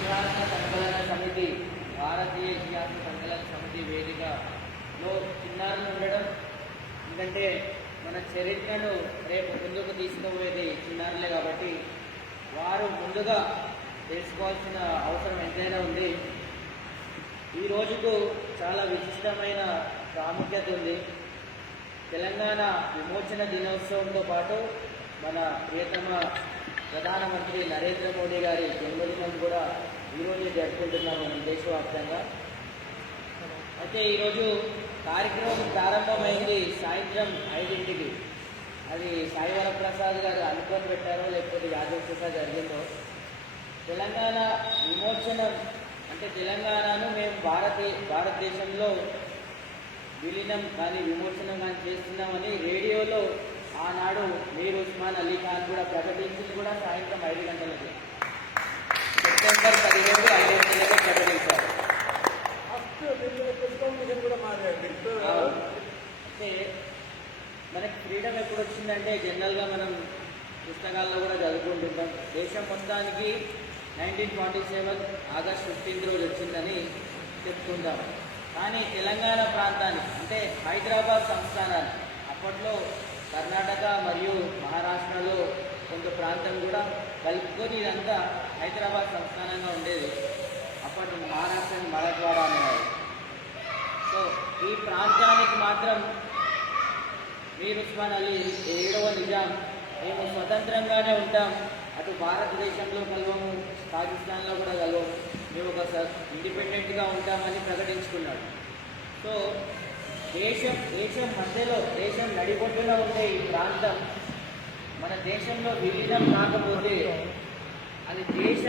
ఇతిహాస సంకలన సమితి భారతీయ ఇతిహాస సంకలన సమితి వేదికలో చిన్నారులు ఉండడం, ఎందుకంటే మన చరిత్రను రేపు ముందుకు తీసుకుపోయేది చిన్నారులే కాబట్టి వారు ముందుగా తెలుసుకోవాల్సిన అవసరం ఎంతైనా ఉంది. ఈ రోజుకు చాలా విశిష్టమైన ప్రాముఖ్యత ఉంది. తెలంగాణ విమోచన దినోత్సవంతో పాటు మన ప్రియతమ ప్రధానమంత్రి నరేంద్ర మోడీ గారి జన్మదినం కూడా ఈరోజు జరుపుకుంటున్నాము దేశవ్యాప్తంగా. అయితే ఈరోజు కార్యక్రమం ప్రారంభమైంది సాయంత్రం 5ంటికి. అది సాయి వరప్రసాద్ గారు అనుకొని పెట్టారో లేకపోతే యాదవ్ ప్రసాద్ జరిగిందో. తెలంగాణ విమోచనం అంటే తెలంగాణను మేము భారతదేశంలో విలీనం కానీ విమోచనం కానీ చేస్తున్నామని రేడియోలో ఆనాడు మీర్ ఉస్మాన్ అలీ ఖాన్ కూడా ప్రకటించింది కూడా సాయంత్రం 5 గంటలకి, సెప్టెంబర్ 17, 5 గంటలకి ప్రకటించారు. అంటే మనకి ఫ్రీడమ్ ఎప్పుడు వచ్చిందంటే జనరల్గా మనం పుస్తకాల్లో కూడా చదువుకుంటుంటాం. దేశం మొత్తానికి 1947 ఆగస్ట్ 15 రోజు వచ్చిందని చెప్తుంటాం. కానీ తెలంగాణ ప్రాంతానికి అంటే హైదరాబాద్ సంస్థానాన్ని, అప్పట్లో కర్ణాటక మరియు మహారాష్ట్రలో కొంత ప్రాంతం కూడా కలుపుకొని ఇదంతా హైదరాబాద్ సంస్థానంగా ఉండేది. అప్పట్లో మహారాష్ట్రని మరాఠవాడ అనేవారు. సో ఈ ప్రాంతానికి మాత్రం మీర్ ఉస్మాన్ అలీ 7వ నిజాం మేము స్వతంత్రంగానే ఉంటాం, అటు భారతదేశంలో కలవము, పాకిస్తాన్లో కూడా కలవము, మేము ఒక ఇండిపెండెంట్గా ఉంటామని ప్రకటించుకున్నాడు. సో దేశం మధ్యలో, దేశం నడిబొడ్డులో ఉండే ఈ ప్రాంతం మన దేశంలో విలీనం కాకపోతే అది దేశ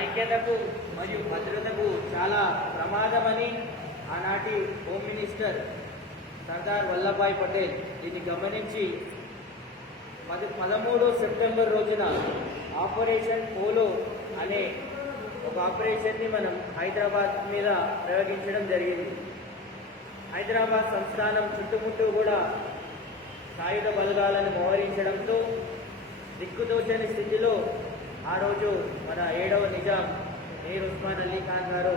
ఐక్యతకు మరియు భద్రతకు చాలా ప్రమాదమని ఆనాటి హోమ్ మినిస్టర్ సర్దార్ వల్లభాయ్ పటేల్ దీన్ని గమనించి 13 సెప్టెంబర్ రోజున ఆపరేషన్ పోలో అనే ఒక ఆపరేషన్ని మనం హైదరాబాద్ మీద ప్రయోగించడం జరిగింది. హైదరాబాద్ సంస్థానం చుట్టుముట్టు కూడా సాయుధ బలగాలను మోహరించడంతో దిక్కుతోచని స్థితిలో ఆ రోజు మన 7వ నిజాం మీర్ ఉస్మాన్ అలీ ఖాన్ గారు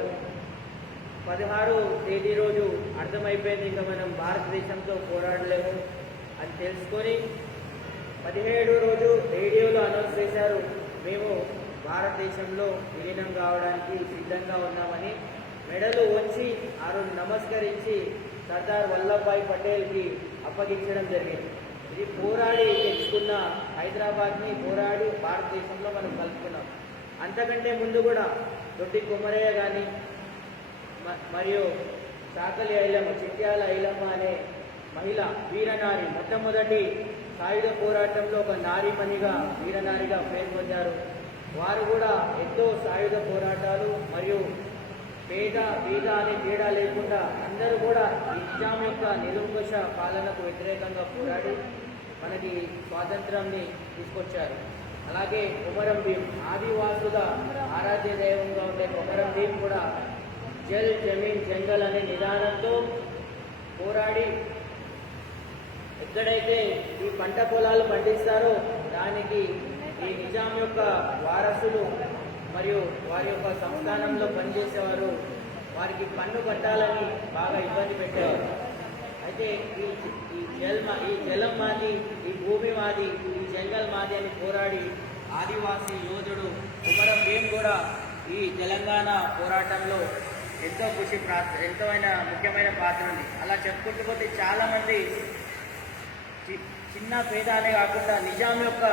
16 తేదీ రోజు అర్థమైపోయింది ఇంకా మనం భారతదేశంతో పోరాడలేము అని తెలుసుకొని 17 రోజు రేడియోలో అనౌన్స్ చేశారు, మేము భారతదేశంలో విలీనం కావడానికి సిద్ధంగా ఉన్నామని. మెడలు వచ్చి ఆ రోజు నమస్కరించి సర్దార్ వల్లభాయ్ పటేల్కి అప్పగించడం జరిగింది. ఇది పోరాడి తెచ్చుకున్న హైదరాబాద్ని పోరాడి భారతదేశంలో మనం కలుపుకున్నాం. అంతకంటే ముందు కూడా దొడ్డి కుమరయ్య కానీ మరియు చాకలి ఐలమ్మ, చిట్యాల ఐలమ్మ అనే మహిళ వీరనారి మొట్టమొదటి సాయుధ పోరాటంలో ఒక నారీమణిగా వీరనారిగా పేరు పొందారు. వారు కూడా ఎంతో సాయుధ పోరాటాలు మరియు పేద బీద అనే తేడా లేకుండా అందరూ కూడా నిజాం యొక్క నిరంకుశ పాలనకు వ్యతిరేకంగా పోరాడి మనకి స్వాతంత్రాన్ని తీసుకొచ్చారు. అలాగే కొమరం భీం, ఆదివాసుల ఆరాధ్య దైవంగా ఉండే కొమరం భీం కూడా జల్ జమీన్ జంగల్ అనే నిదానంతో పోరాడి ఎక్కడైతే ఈ పంట పొలాలు పండిస్తారో దానికి ఈ నిజాం యొక్క వారసులు మరియు వారి యొక్క సంస్థానంలో పనిచేసేవారు వారికి పన్ను కట్టాలని బాగా ఇబ్బంది పెట్టేవారు. అయితే ఈ జలం మాది, ఈ భూమి మాది, ఈ జంగల్ మాది అని పోరాడి ఆదివాసీ యోధుడు కొమరం భీం కూడా ఈ తెలంగాణ పోరాటంలో ఎంతో ముఖ్యమైన పాత్ర ఉంది. అలా చెప్పుకుంటూ పోతే చాలామంది చిన్న పేద అనే కాకుండా నిజాం యొక్క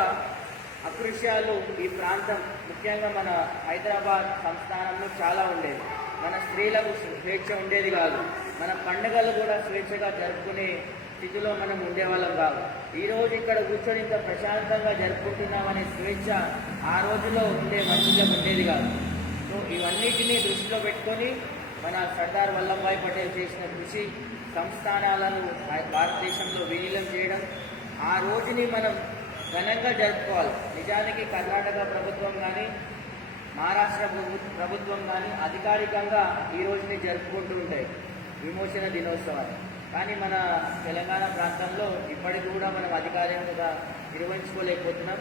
అకృష్యాలు ఈ ప్రాంతం ముఖ్యంగా మన హైదరాబాద్ సంస్థానంలో చాలా ఉండేది. మన స్త్రీలకు స్వేచ్ఛ ఉండేది కాదు, మన పండుగలు కూడా స్వేచ్ఛగా జరుపుకునే స్థితిలో మనం ఉండేవాళ్ళం కాదు. ఈరోజు ఇక్కడ కూర్చొని ఇంత ప్రశాంతంగా జరుపుకుంటున్నామనే స్వేచ్ఛ ఆ రోజులో ఉండే మనుషులకు ఉండేది కాదు. సో ఇవన్నిటినీ దృష్టిలో పెట్టుకొని మన సర్దార్ వల్లభాయ్ పటేల్ చేసిన కృషి, సంస్థానాలను భారతదేశంలో విలీనం చేయడం, ఆ రోజుని మనం ఘనంగా జరుపుకోవాలి. నిజానికి కర్ణాటక ప్రభుత్వం కానీ మహారాష్ట్ర ప్రభుత్వం కానీ అధికారికంగా ఈ రోజుని జరుపుకుంటూ ఉంటాయి విమోచన దినోత్సవాన్ని. కానీ మన తెలంగాణ ప్రాంతంలో ఇప్పటికి కూడా మనం అధికారికంగా నిర్వహించుకోలేకపోతున్నాం.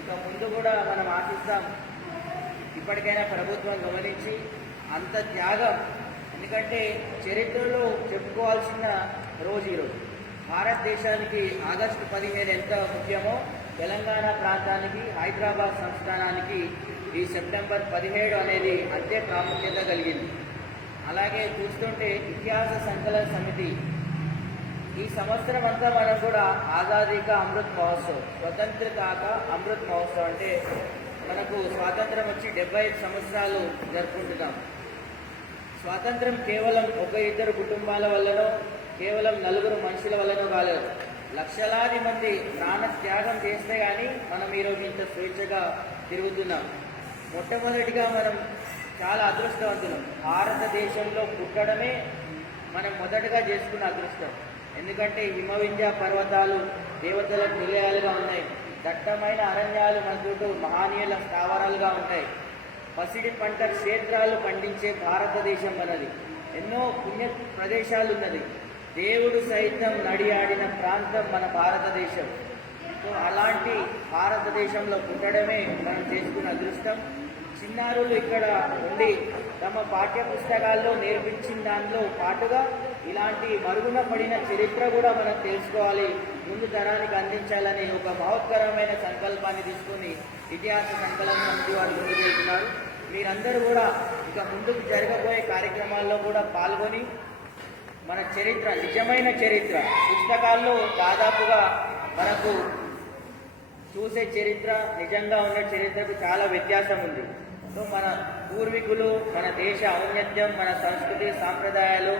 ఇక ముందు కూడా మనం ఆశిస్తాం ఇప్పటికైనా ప్రభుత్వం గమనించి అంత త్యాగం, ఎందుకంటే చరిత్రలో చెప్పుకోవాల్సిన రోజు ఈరోజు. భారతదేశానికి ఆగస్టు 15 ఎంత ముఖ్యమో తెలంగాణ ప్రాంతానికి, హైదరాబాద్ సంస్థానానికి ఈ సెప్టెంబర్ 17 అనేది అంతే ప్రాముఖ్యత కలిగింది. అలాగే చూస్తుంటే ఇతిహాస సంకలన సమితి ఈ సంవత్సరం అంతా మనం కూడా ఆజాదీ కా అమృత్ మహోత్సవ్, స్వతంత్ర కాక అమృత్ మహోత్సవ్ అంటే మనకు స్వాతంత్రం వచ్చి 75 సంవత్సరాలు జరుపుకుంటున్నాం. స్వాతంత్రం కేవలం ఒక ఇద్దరు కుటుంబాల వల్లనో, కేవలం నలుగురు మనుషుల వల్లనో కాలేదు. లక్షలాది మంది ప్రాణ త్యాగం చేస్తే కానీ మనం ఈరోజు ఇంత స్వేచ్ఛగా తిరుగుతున్నాం. మొట్టమొదటిగా మనం చాలా అదృష్టవంతులం. భారతదేశంలో పుట్టడమే మనం మొదటగా చేసుకున్న అదృష్టం. ఎందుకంటే హిమవింధ్య పర్వతాలు దేవతలకు నిలయాలుగా ఉన్నాయి. దట్టమైన అరణ్యాలు మన చుట్టూ మహానీయుల స్థావరాలుగా ఉంటాయి. పసిడి పంట క్షేత్రాలు పండించే భారతదేశం మనది. ఎన్నో పుణ్య ప్రదేశాలు ఉన్నది. దేవుడు సైతం నడియాడిన ప్రాంతం మన భారతదేశం. సో అలాంటి భారతదేశంలో పుట్టడమే మనం చేసుకున్న అదృష్టం. చిన్నారులు ఇక్కడ ఉండి తమ పాఠ్య పుస్తకాల్లో నేర్పించిన దానిలో పాటుగా ఇలాంటి మరుగున పడిన చరిత్ర కూడా మనం తెలుసుకోవాలి, ముందు తరానికి అందించాలని ఒక మహోత్కరమైన సంకల్పాన్ని తీసుకుని ఇతిహాస సంకలన సమితి వారు ముందుకు వెళ్తున్నారు. మీరందరూ కూడా ఇక ముందుకు జరగబోయే కార్యక్రమాల్లో కూడా పాల్గొని మన చరిత్ర, నిజమైన చరిత్ర, పుస్తకాల్లో దాదాపుగా మనకు చూసే చరిత్ర, నిజంగా ఉన్న చరిత్రకు చాలా వ్యత్యాసం ఉంది. సో మన పూర్వీకులు, మన దేశ ఔన్నత్యం, మన సంస్కృతి సాంప్రదాయాలు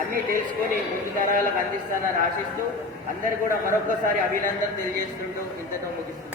అన్నీ తెలుసుకొని ముందు తరాలకు అందిస్తానని ఆశిస్తూ అందరు కూడా మరొకసారి అభినందన తెలియజేస్తుంటూ ఇంతతో ముగిస్తుంది.